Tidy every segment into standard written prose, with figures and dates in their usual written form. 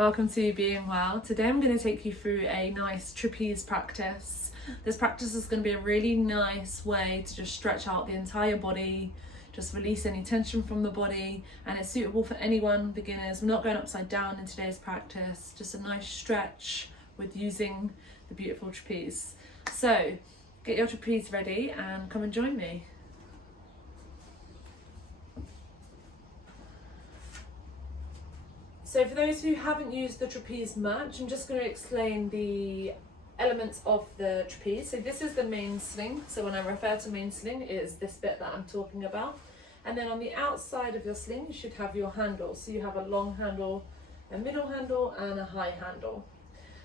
Welcome to Being Well. Today I'm going to take you through a nice trapeze practice. This practice is going to be a really nice way to just stretch out the entire body, just release any tension from the body, and it's suitable for anyone, beginners. We're not going upside down in today's practice, just a nice stretch with using the beautiful trapeze. So get your trapeze ready and come and join me. So for those who haven't used the trapeze much, I'm just going to explain the elements of the trapeze. So this is the main sling. So when I refer to main sling, it is this bit that I'm talking about. And then on the outside of your sling, you should have your handles. So you have a long handle, a middle handle, and a high handle.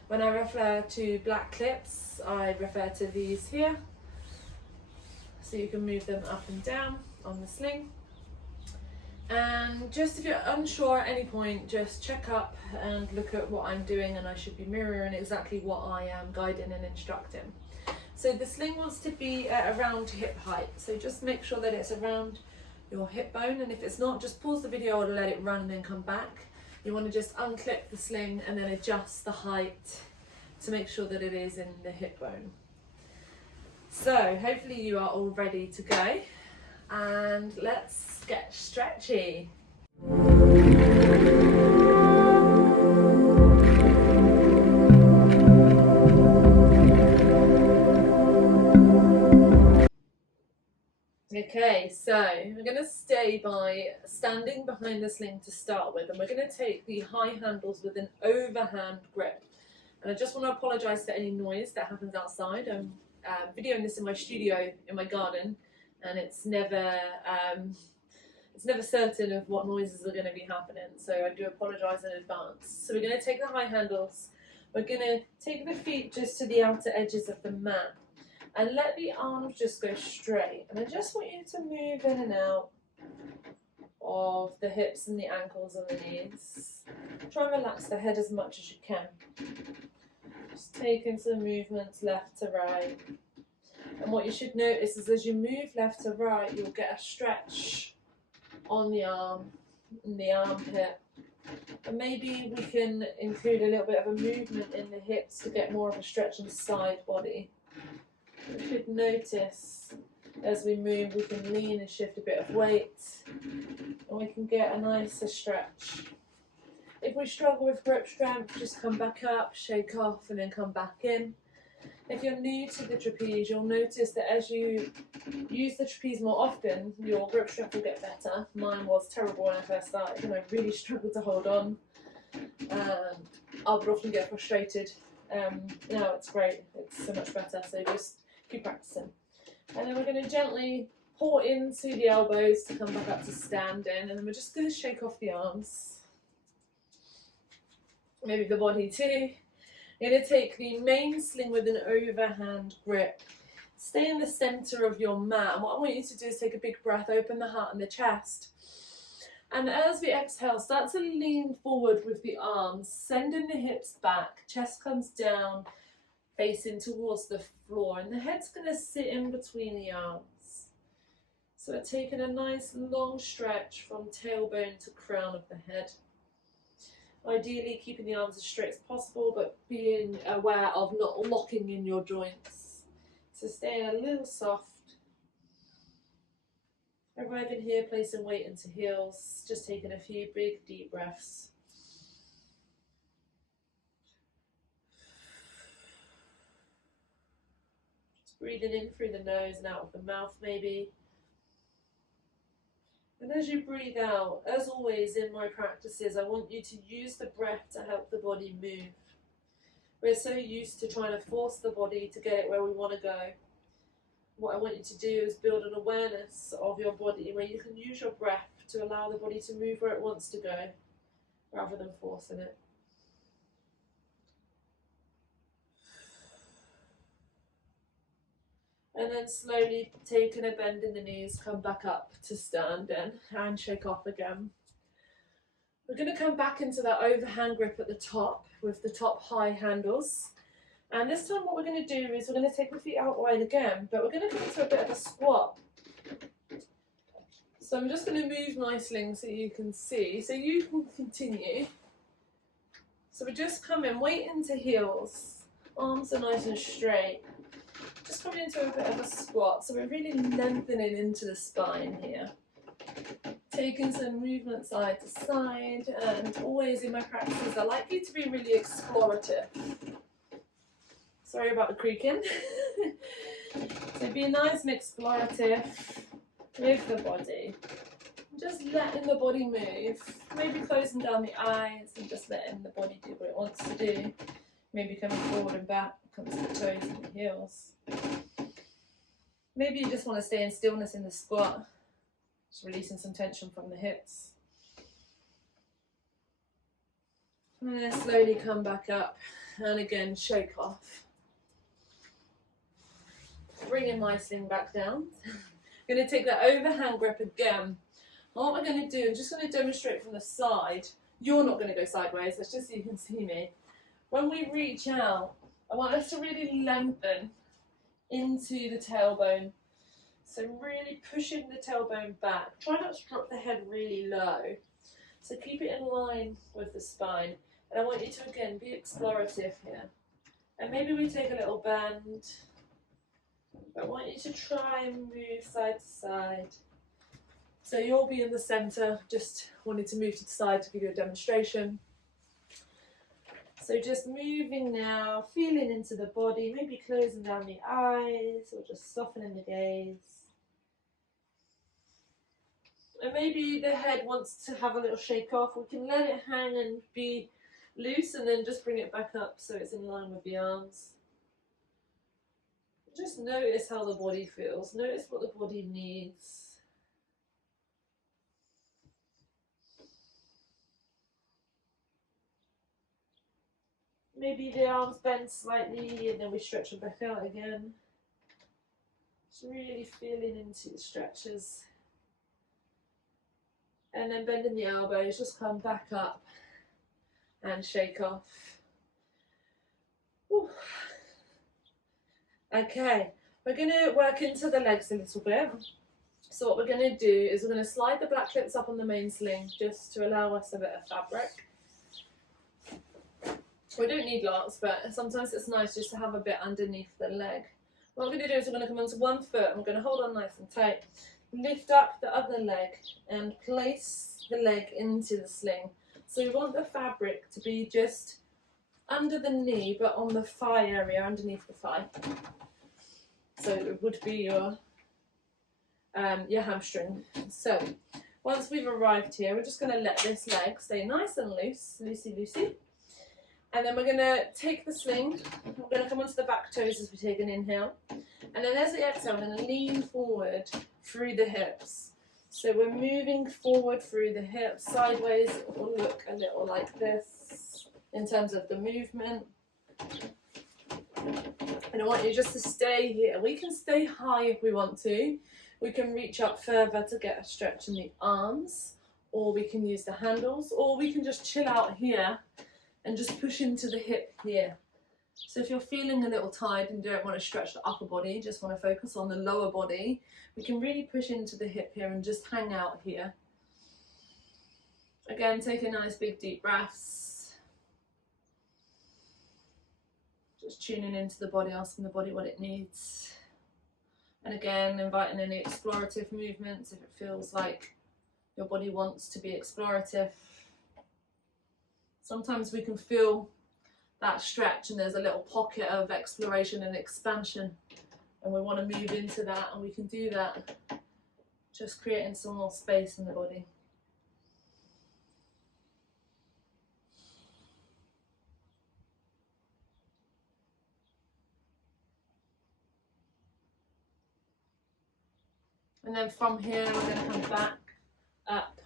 When I refer to black clips, I refer to these here. So you can move them up and down on the sling. And just if you're unsure at any point, just check up and look at what I'm doing, and I should be mirroring exactly what I am guiding and instructing. So the sling wants to be at around hip height, so just make sure that it's around your hip bone, and if it's not, just pause the video or let it run and then come back. You want to just unclip the sling and then adjust the height to make sure that it is in the hip bone. So hopefully you are all ready to go, and let's get stretchy. Okay, so we're going to stay by standing behind the sling to start with, and we're going to take the high handles with an overhand grip. And I just want to apologise for any noise that happens outside. I'm videoing this in my studio in my garden, and it's never certain of what noises are going to be happening, so I do apologise in advance. So we're going to take the high handles, we're going to take the feet just to the outer edges of the mat and let the arms just go straight, and I just want you to move in and out of the hips and the ankles and the knees. Try and relax the head as much as you can, just taking some movements left to right. And what you should notice is as you move left to right, you'll get a stretch on the arm and the armpit, and maybe we can include a little bit of a movement in the hips to get more of a stretch in the side body. We should notice as we move, we can lean and shift a bit of weight, and we can get a nicer stretch. If we struggle with grip strength, just come back up, shake off, and then come back in. If you're new to the trapeze, you'll notice that as you use the trapeze more often, your grip strength will get better. Mine was terrible when I first started, and I really struggled to hold on. I would often get frustrated. Now it's great, it's so much better, so just keep practicing. And then we're going to gently pull into the elbows to come back up to standing, and then we're just going to shake off the arms. Maybe the body too. You're going to take the main sling with an overhand grip. Stay in the center of your mat, and what I want you to do is take a big breath, open the heart and the chest. And as we exhale, start to lean forward with the arms, sending the hips back, chest comes down, facing towards the floor, and the head's going to sit in between the arms. So we're taking a nice long stretch from tailbone to crown of the head. Ideally keeping the arms as straight as possible, but being aware of not locking in your joints. So staying a little soft. Arriving here, placing weight into heels, just taking a few big deep breaths. Just breathing in through the nose and out of the mouth maybe. And as you breathe out, as always in my practices, I want you to use the breath to help the body move. We're so used to trying to force the body to get it where we want to go. What I want you to do is build an awareness of your body where you can use your breath to allow the body to move where it wants to go, rather than forcing it. And then slowly taking a bend in the knees, come back up to standing and shake off again. We're going to come back into that overhand grip at the top with the top high handles. And this time what we're going to do is we're going to take the feet out wide again, but we're going to come into a bit of a squat. So I'm just going to move my sling so you can see. So you can continue. So we're just coming, weight into heels, arms are nice and straight. Just coming into a bit of a squat, so we're really lengthening into the spine here. Taking some movement side to side, and always in my practices I like you to be really explorative. Sorry about the creaking. So be nice and explorative with the body. Just letting the body move, maybe closing down the eyes and just letting the body do what it wants to do. Maybe coming forward and back, comes to the toes and the heels. Maybe you just want to stay in stillness in the squat, just releasing some tension from the hips. And then slowly come back up and again shake off. Bringing my sling back down. I'm going to take that overhand grip again. What we're going to do, I'm just going to demonstrate from the side. You're not going to go sideways, that's just so you can see me. When we reach out, I want us to really lengthen into the tailbone. So really pushing the tailbone back. Try not to drop the head really low. So keep it in line with the spine. And I want you to again be explorative here. And maybe we take a little bend. But I want you to try and move side to side. So you'll be in the centre, just wanting to move to the side to give you a demonstration. So just moving now, feeling into the body, maybe closing down the eyes or just softening the gaze. And maybe the head wants to have a little shake off. We can let it hang and be loose and then just bring it back up so it's in line with the arms. Just notice how the body feels. Notice what the body needs. Maybe the arms bend slightly and then we stretch them back out again. Just really feeling into the stretches. And then bending the elbows, just come back up and shake off. Whew. Okay, we're going to work into the legs a little bit. So what we're going to do is we're going to slide the black clips up on the main sling just to allow us a bit of fabric. We don't need lots, but sometimes it's nice just to have a bit underneath the leg. What we're going to do is we're going to come onto one foot and we're going to hold on nice and tight. Lift up the other leg and place the leg into the sling. So we want the fabric to be just under the knee, but on the thigh area, underneath the thigh. So it would be your hamstring. So once we've arrived here, we're just going to let this leg stay nice and loose, loosey. And then we're going to take the sling, we're going to come onto the back toes as we take an inhale. And then as we exhale, we're going to lean forward through the hips. So we're moving forward through the hips, sideways. It will look a little like this in terms of the movement. And I want you just to stay here. We can stay high if we want to. We can reach up further to get a stretch in the arms, or we can use the handles, or we can just chill out here and just push into the hip here. So if you're feeling a little tired and don't want to stretch the upper body, just want to focus on the lower body, we can really push into the hip here and just hang out here. Again, take a nice big deep breaths. Just tuning into the body, asking the body what it needs. And again, inviting any explorative movements if it feels like your body wants to be explorative. Sometimes we can feel that stretch and there's a little pocket of exploration and expansion and we want to move into that, and we can do that just creating some more space in the body. And then from here we're going to come back up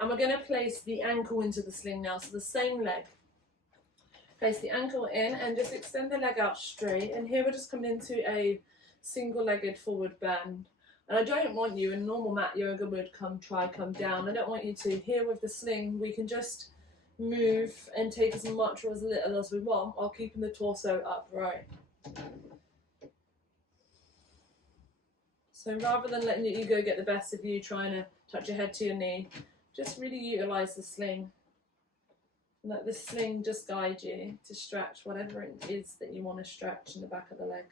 and we're going to place the ankle into the sling now, so the same leg. Place the ankle in and just extend the leg out straight, and here we're just coming into a single-legged forward bend. And I don't want you, in normal mat yoga would come down. I don't want you to. Here with the sling we can just move and take as much or as little as we want while keeping the torso upright. So rather than letting your ego get the best of you, trying to touch your head to your knee, just really utilise the sling. Let the sling just guide you to stretch whatever it is that you want to stretch in the back of the leg.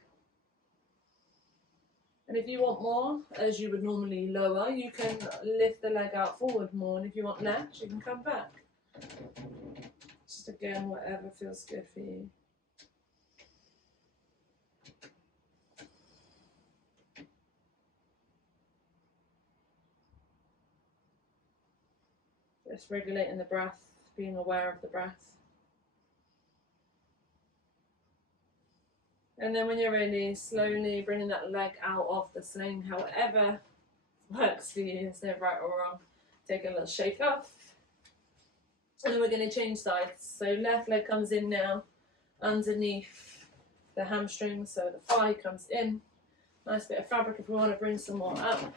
And if you want more, as you would normally lower, you can lift the leg out forward more. And if you want less, you can come back. Just again, whatever feels good for you. Just regulating the breath, being aware of the breath. And then when you're ready, slowly bringing that leg out of the sling, however works for you. There's no right or wrong. Take a little shake off. And then we're going to change sides. So left leg comes in now, underneath the hamstring, so the thigh comes in. Nice bit of fabric if we want to bring some more up.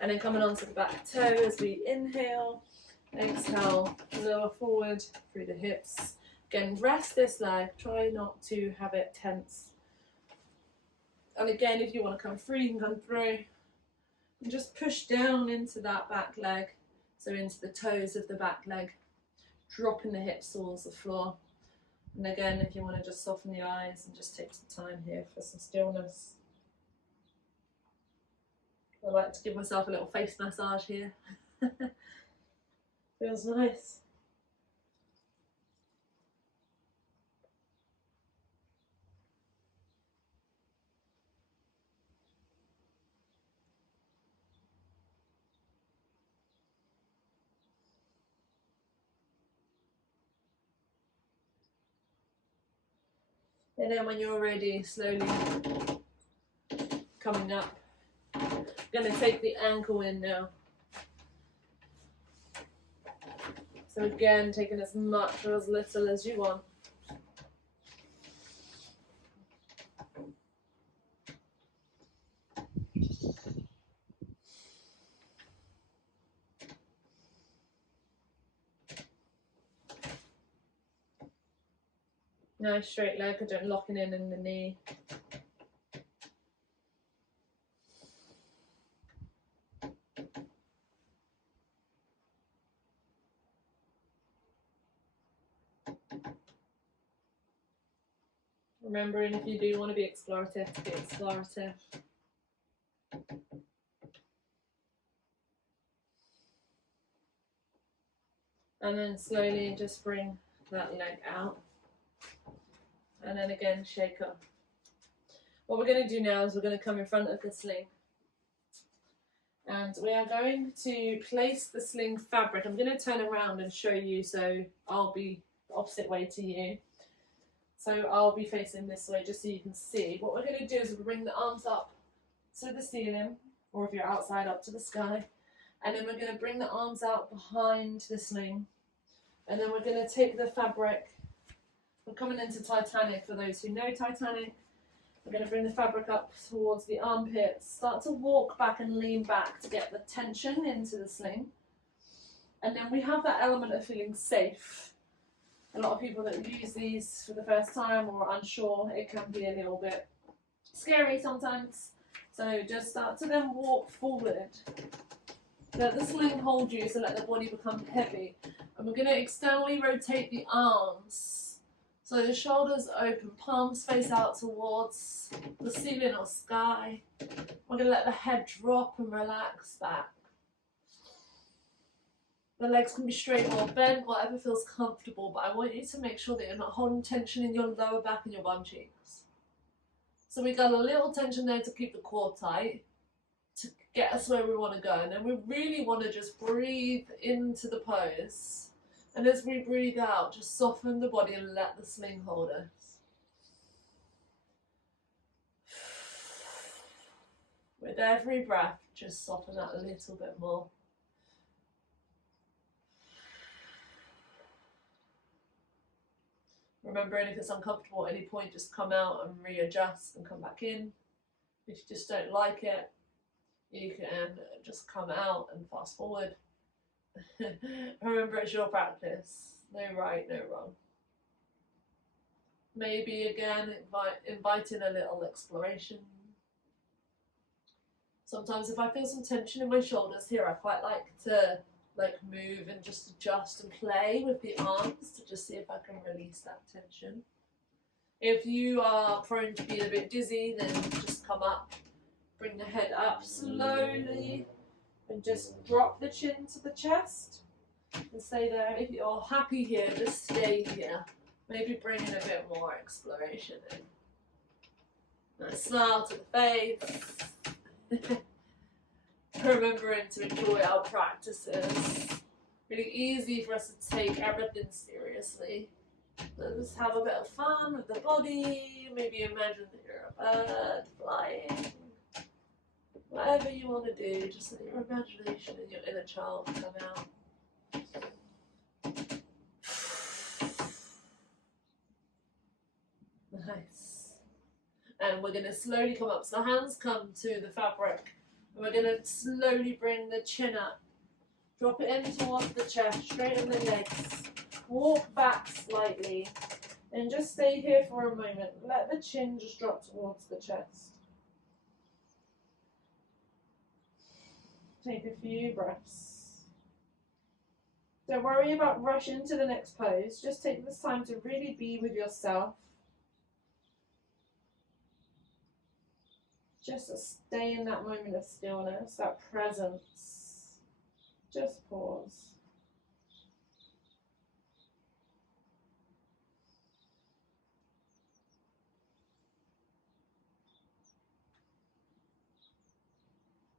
And then coming onto the back toe as we inhale, exhale, lower forward through the hips. Again, rest this leg, try not to have it tense. And again, if you want to come through, you can come through. And just push down into that back leg, so into the toes of the back leg, dropping the hips towards the floor. And again, if you want to just soften the eyes and just take some time here for some stillness. I like to give myself a little face massage here. Feels nice. And then when you're ready, slowly coming up. I'm going to take the ankle in now. So again, taking as much or as little as you want. Nice straight leg, I don't locking in the knee. Remembering if you do want to be explorative, to be explorative. And then slowly just bring that leg out. And then again, shake up. What we're going to do now is we're going to come in front of the sling. And we are going to place the sling fabric. I'm going to turn around and show you, so I'll be the opposite way to you. So I'll be facing this way just so you can see. What we're going to do is we'll bring the arms up to the ceiling, or if you're outside, up to the sky. And then we're going to bring the arms out behind the sling. And then we're going to take the fabric. We're coming into Titanic for those who know Titanic. We're going to bring the fabric up towards the armpits. Start to walk back and lean back to get the tension into the sling. And then we have that element of feeling safe. A lot of people that use these for the first time or are unsure, it can be a little bit scary sometimes. So just start to then walk forward. Let the sling hold you, so let the body become heavy. And we're going to externally rotate the arms. So the shoulders open, palms face out towards the ceiling or sky. We're going to let the head drop and relax back. The legs can be straight or bent, whatever feels comfortable, but I want you to make sure that you're not holding tension in your lower back and your bum cheeks. So we got a little tension there to keep the core tight, to get us where we want to go. And then we really want to just breathe into the pose. And as we breathe out, just soften the body and let the sling hold us. With every breath, just soften that a little bit more. Remembering if it's uncomfortable at any point, just come out and readjust and come back in. If you just don't like it, you can just come out and fast forward. Remember, it's your practice. No right, no wrong. Maybe again, inviting a little exploration. Sometimes if I feel some tension in my shoulders here, I quite like to like move and just adjust and play with the arms to just see if I can release that tension. If you are prone to be a bit dizzy, then just come up, bring the head up slowly, and just drop the chin to the chest and stay there. If you're happy here, just stay here. Maybe bring in a bit more exploration in. Nice smile to the face. Remembering to enjoy our practices. Really easy for us to take everything seriously. Let's have a bit of fun with the body. Maybe imagine that you're a bird flying. Whatever you want to do, just let your imagination and your inner child come out. Nice. And we're going to slowly come up. So the hands come to the fabric. And we're going to slowly bring the chin up. Drop it in towards the chest, straighten the legs. Walk back slightly. And just stay here for a moment. Let the chin just drop towards the chest. Take a few breaths. Don't worry about rushing to the next pose. Just take this time to really be with yourself. Just to stay in that moment of stillness, that presence. Just pause.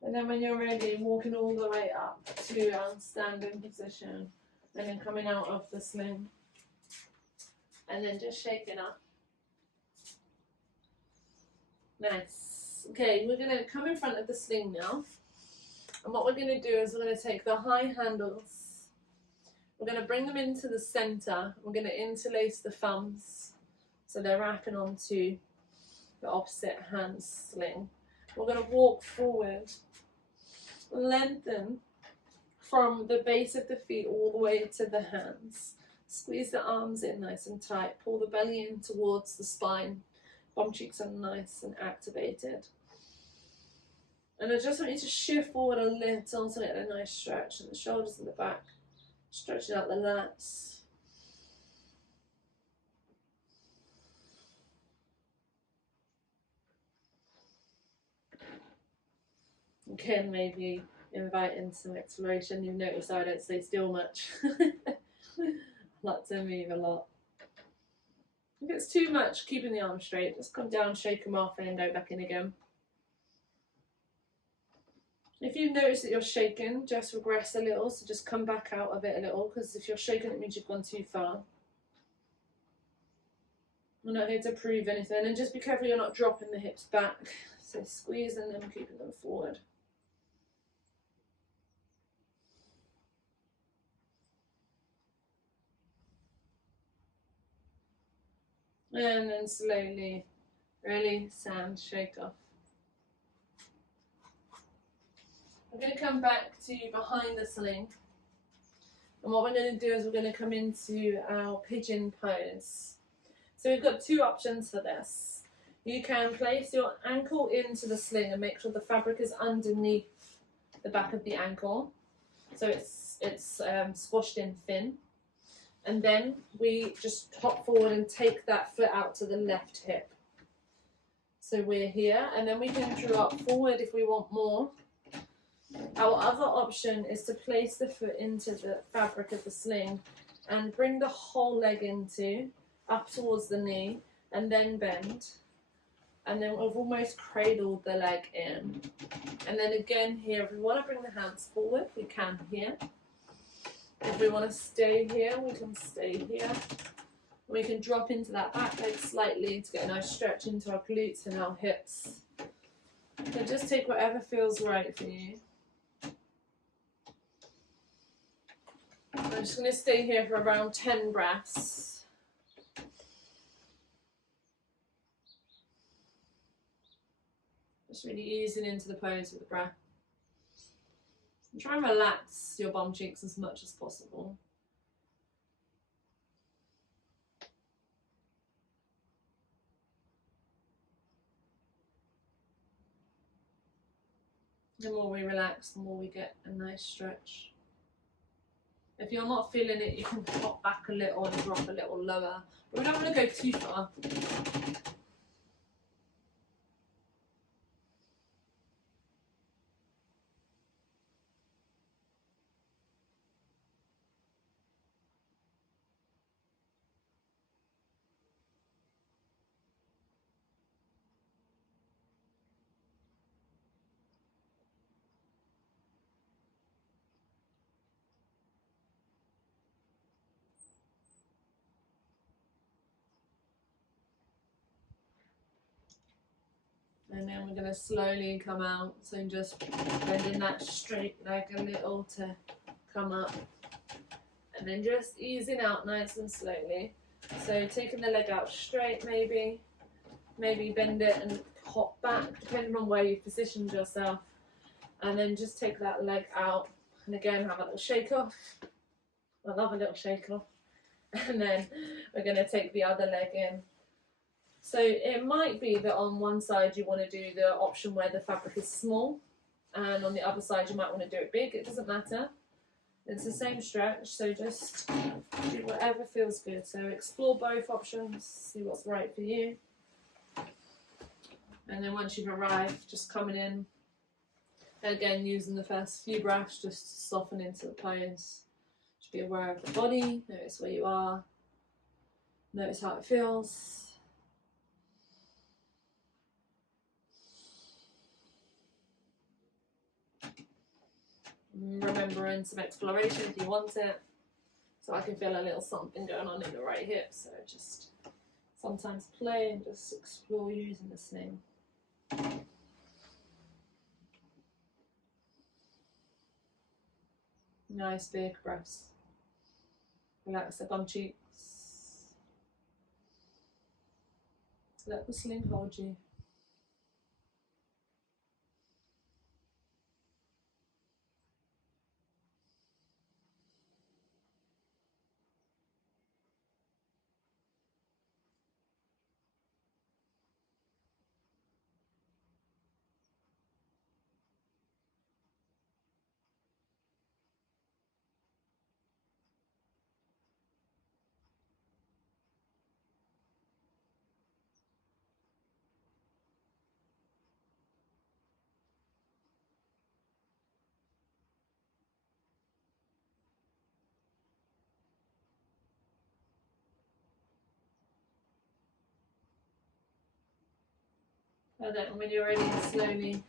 And then when you're ready, walking all the way up to our standing position. And then coming out of the sling. And then just shaking up. Nice. Okay, we're going to come in front of the sling now. And what we're going to do is we're going to take the high handles. We're going to bring them into the center. We're going to interlace the thumbs so they're wrapping onto the opposite hand sling. We're going to walk forward, lengthen from the base of the feet all the way to the hands. Squeeze the arms in nice and tight. Pull the belly in towards the spine. Bum cheeks are nice and activated. And I just want you to shift forward a little to get a nice stretch in the shoulders and the back. Stretching out the lats. Again, maybe invite in some exploration. You've noticed I don't stay still much. I like to move a lot. If it's too much, keeping the arms straight, just come down, shake them off, and go back in again. If you notice that you're shaking, just regress a little, so just come back out of it a little, because if you're shaking, it means you've gone too far. We're not here to prove anything, and just be careful you're not dropping the hips back. So squeezing them, keeping them forward. And then slowly release and shake off. We're going to come back to behind the sling. And what we're going to do is we're going to come into our pigeon pose. So we've got two options for this. You can place your ankle into the sling and make sure the fabric is underneath the back of the ankle. So it's squashed in thin. And then we just hop forward and take that foot out to the left hip. So we're here, and then we can drop forward if we want more. Our other option is to place the foot into the fabric of the sling and bring the whole leg into, up towards the knee, and then bend. And then we've almost cradled the leg in. And then again here, if we want to bring the hands forward, we can here. If we want to stay here, we can stay here. We can drop into that back leg slightly to get a nice stretch into our glutes and our hips. So just take whatever feels right for you. I'm just going to stay here for around 10 breaths. Just really easing into the pose with the breath. And try and relax your bum cheeks as much as possible. The more we relax, the more we get a nice stretch. If you're not feeling it, you can pop back a little and drop a little lower. But we don't want to go too far. And then we're going to slowly come out. So just bending that straight leg a little to come up. And then just easing out nice and slowly. So taking the leg out straight maybe. Maybe bend it and hop back depending on where you've positioned yourself. And then just take that leg out. And again, have a little shake off. I love a little shake off. And then we're going to take the other leg in. So it might be that on one side you want to do the option where the fabric is small, and on the other side you might want to do it big. It doesn't matter. It's the same stretch, so just do whatever feels good. So explore both options, see what's right for you. And then once you've arrived, just coming in, again using the first few breaths just to soften into the pose. Just be aware of the body, notice where you are, notice how it feels. Remembering some exploration if you want it. So I can feel a little something going on in the right hip, so just sometimes play and just explore using the sling. Nice big breaths. Relax the bum cheeks. Let the sling hold you. And then when you're ready, slowly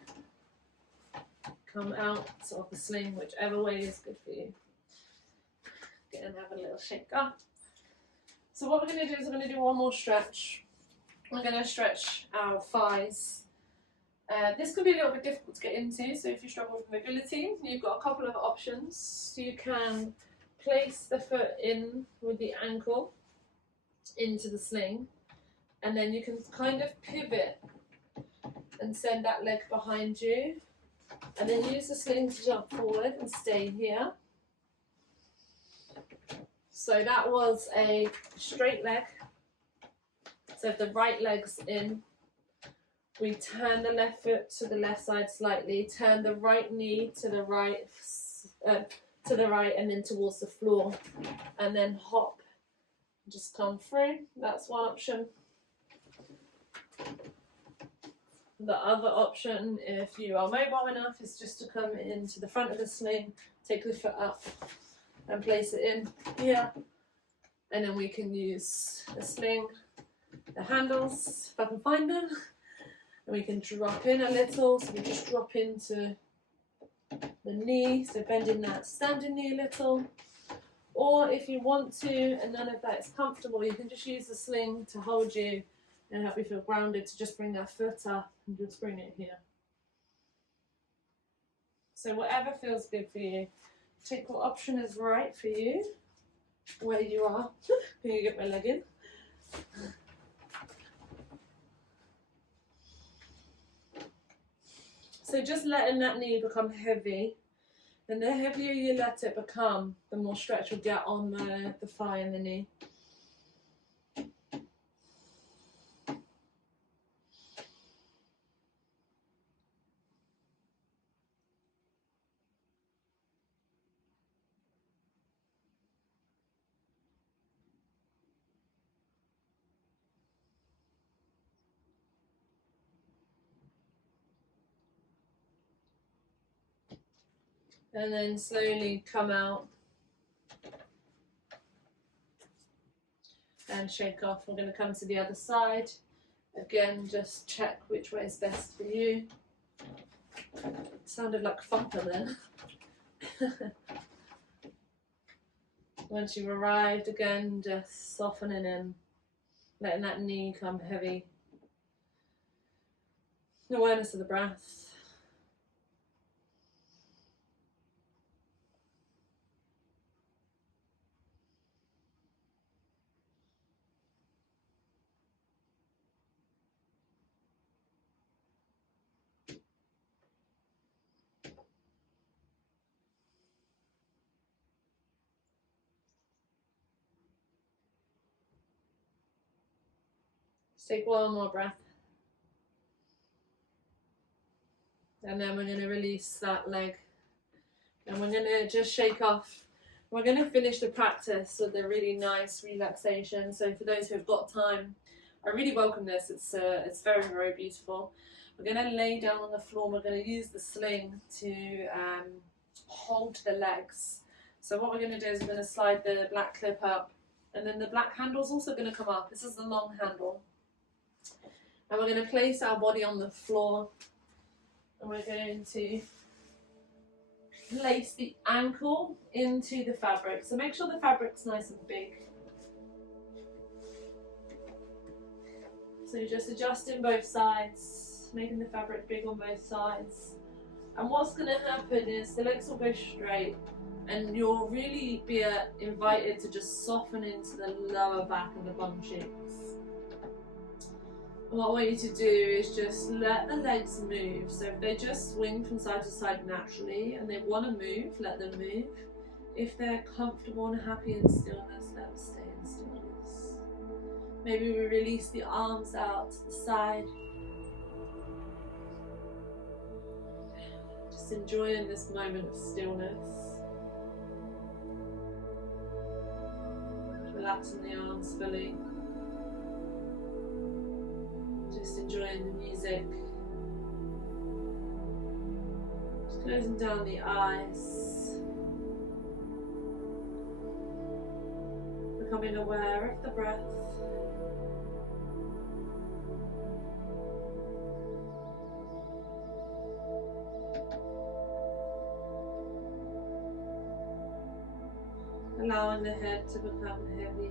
come out of the sling, whichever way is good for you. Get and have a little shake up. So what we're going to do is we're going to do one more stretch. We're going to stretch our thighs. This can be a little bit difficult to get into, so if you struggle with mobility, you've got a couple of options. You can place the foot in with the ankle into the sling, and then you can kind of pivot and send that leg behind you, and then use the sling to jump forward and stay here. So that was a straight leg. So if the right leg's in, we turn the left foot to the left side slightly, turn the right knee to the right, and then towards the floor, and then hop, just come through. That's one option. The other option, if you are mobile enough, is just to come into the front of the sling, take the foot up and place it in here, and then we can use the sling, the handles, if I can find them, and we can drop in a little, so we just drop into the knee, so bending that standing knee a little. Or if you want to, and none of that is comfortable, you can just use the sling to hold you and help you feel grounded, to just bring that foot up and just bring it here. So whatever feels good for you. Take what option is right for you, where you are. Can you get my leg in? So just letting that knee become heavy, and the heavier you let it become, the more stretch you'll get on the thigh and the knee. And then slowly come out and shake off. We're going to come to the other side. Again, just check which way is best for you. It sounded like thumper then. Once you've arrived, again, just softening in, letting that knee come heavy. Awareness of the breath. Take one more breath. And then we're going to release that leg. And we're going to just shake off. We're going to finish the practice with a really nice relaxation. So for those who have got time, I really welcome this. It's very, very beautiful. We're going to lay down on the floor. We're going to use the sling to hold the legs. So what we're going to do is we're going to slide the black clip up. And then the black handle is also going to come up. This is the long handle. And we're going to place our body on the floor, and we're going to place the ankle into the fabric. So make sure the fabric's nice and big. So you're just adjusting both sides, making the fabric big on both sides. And what's going to happen is the legs will go straight, and you'll really be invited to just soften into the lower back and the bum cheeks. What I want you to do is just let the legs move. So if they just swing from side to side naturally and they want to move, let them move. If they're comfortable and happy in stillness, let them stay in stillness. Maybe we release the arms out to the side. Just enjoying this moment of stillness. Relaxing the arms fully. Just enjoying the music. Just closing down the eyes. Becoming aware of the breath. Allowing the head to become heavy.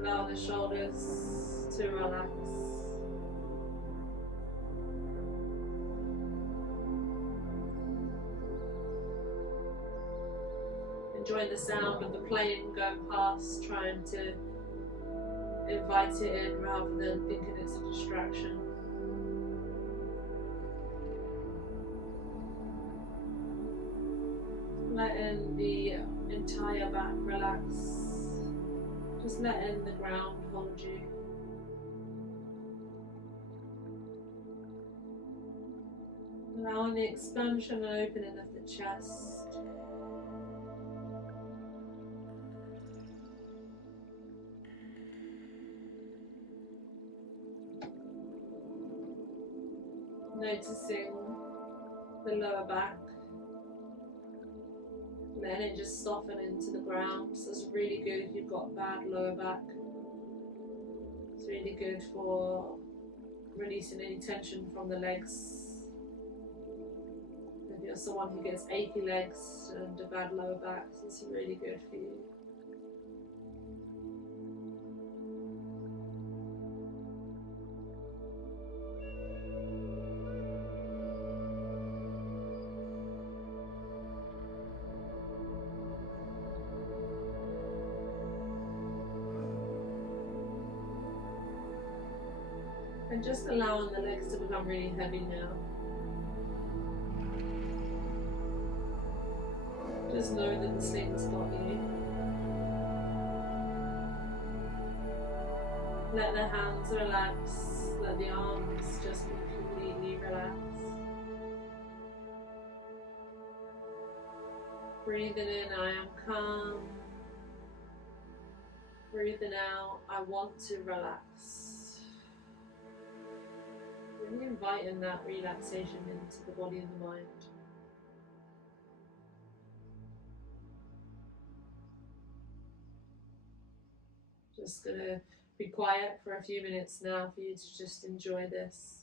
Allow the shoulders to relax. Enjoying the sound of the plane going past, trying to invite it in rather than thinking it's a distraction. Letting the entire back relax. Just letting the ground hold you. Allowing the expansion and opening of the chest. Noticing the lower back. Letting it just soften into the ground. So it's really good if you've got bad lower back. It's really good for releasing any tension from the legs. If you're someone who gets achy legs and a bad lower back, it's really good for you. And just allowing the legs to become really heavy now. Just know that the sling's got you. Let the hands relax, let the arms just be completely relaxed. Breathing in, I am calm. breathing out, I want to relax. Really inviting that relaxation into the body and the mind. Just going to be quiet for a few minutes now for you to just enjoy this.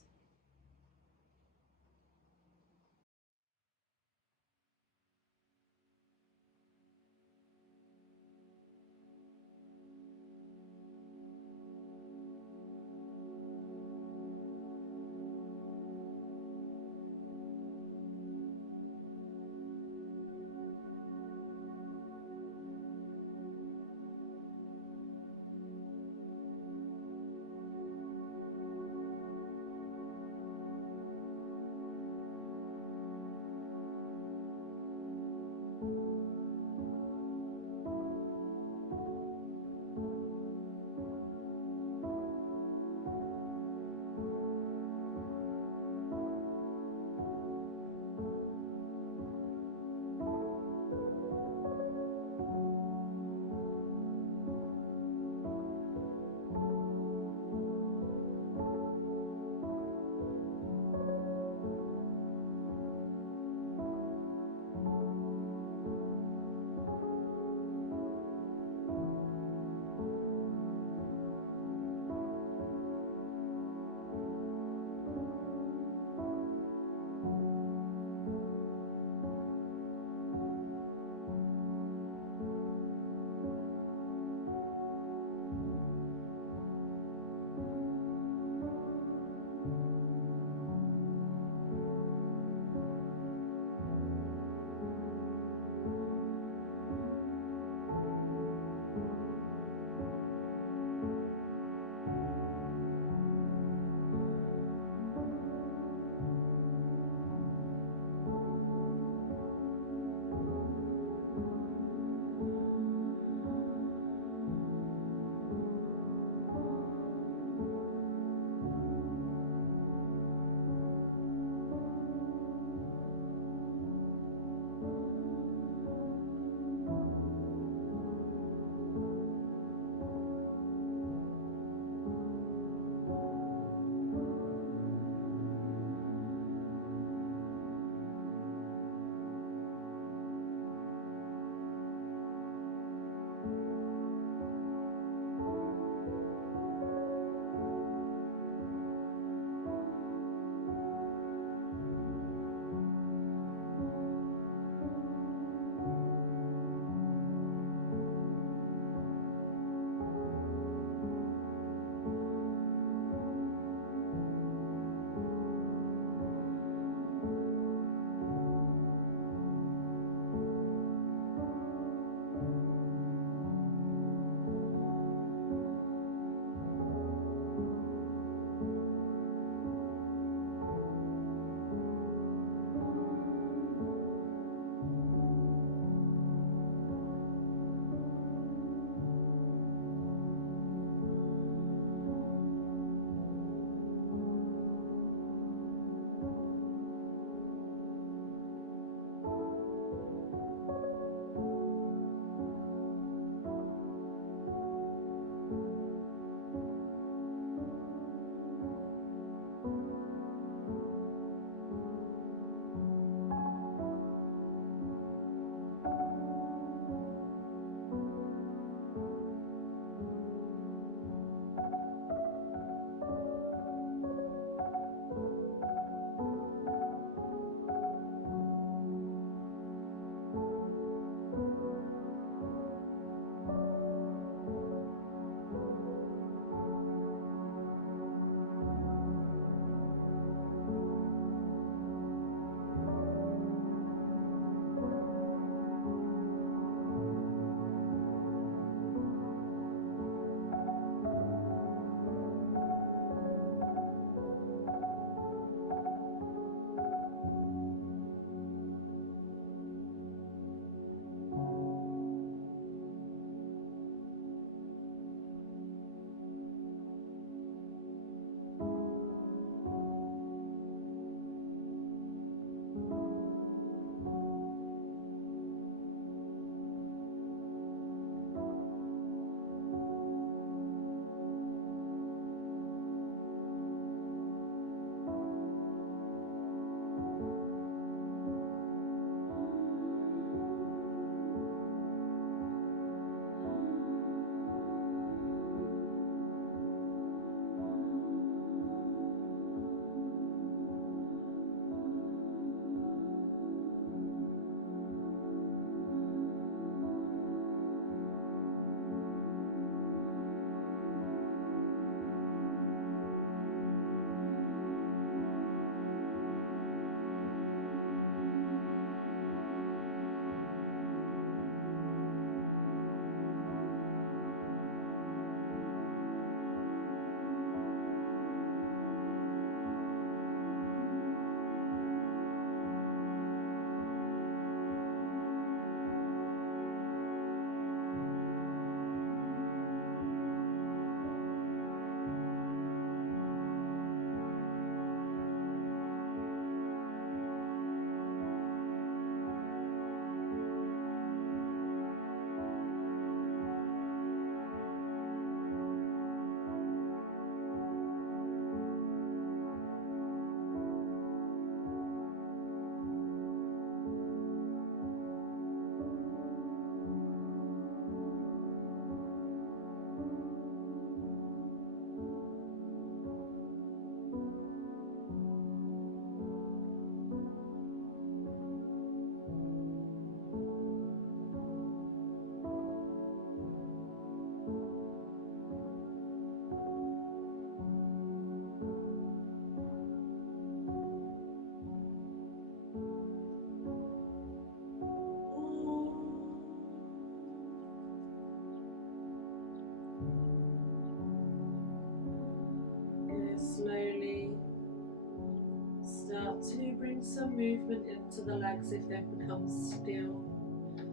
start to bring some movement into the legs if they've become still.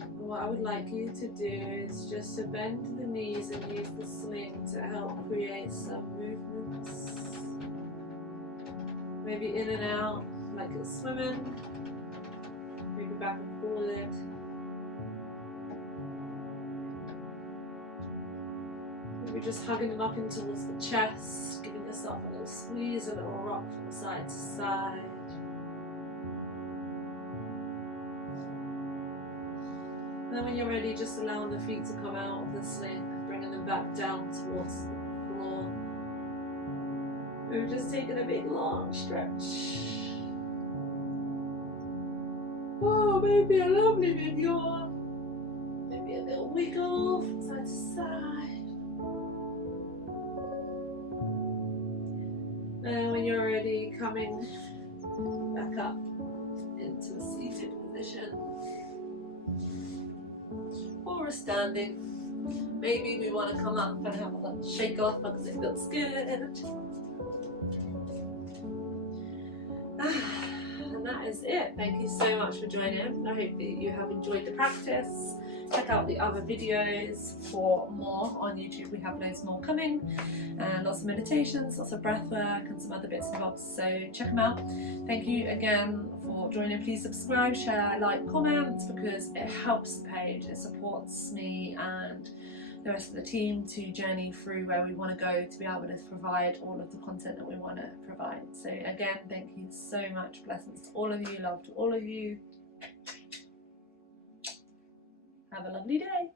And what I would like you to do is just to bend the knees and use the sling to help create some movements. Maybe in and out like you're swimming, maybe back and forward. Maybe just hugging and up in towards the chest, giving yourself a little squeeze, a little rock from side to side. And then when you're ready, just allowing the feet to come out of the sling, bringing them back down towards the floor. We're just taking a big long stretch. Oh, maybe a lovely big yawn. Maybe a little wiggle from side to side. And when you're ready, coming back up into a seated position. Or a standing. Maybe we want to come up and have a little shake off because it looks good. And that is it. Thank you so much for joining. I hope that you have enjoyed the practice. Check out the other videos for more on YouTube. We have loads more coming, and lots of meditations, lots of breath work, and some other bits and bobs. So check them out. Thank you again for joining. Please subscribe, share, like, comment, because it helps the page. It supports me and the rest of the team to journey through where we want to go to be able to provide all of the content that we want to provide. So again, thank you so much. Blessings to all of you. Love to all of you. Have a lovely day.